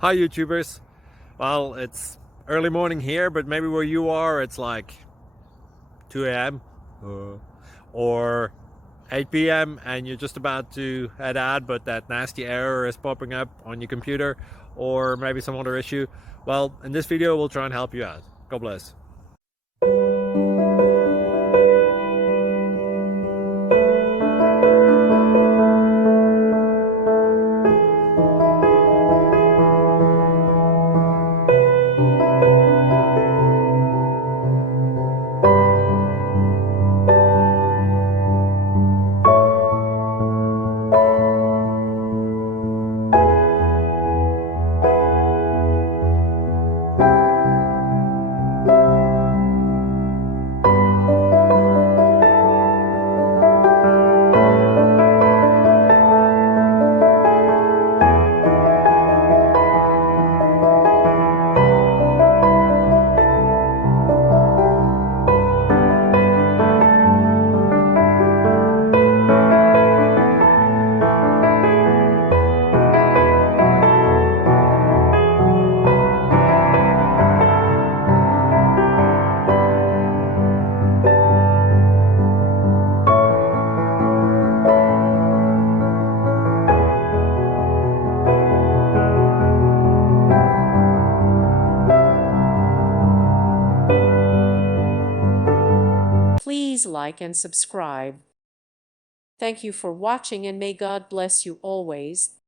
Hi YouTubers. Well, it's early morning here, but maybe where you are it's like 2 a.m. or 8 p.m. and you're just about to head out, but that nasty error is popping up on your computer, or maybe some other issue. Well, in this video we'll try and help you out. God bless. Please like and subscribe. Thank you for watching and may God bless you always.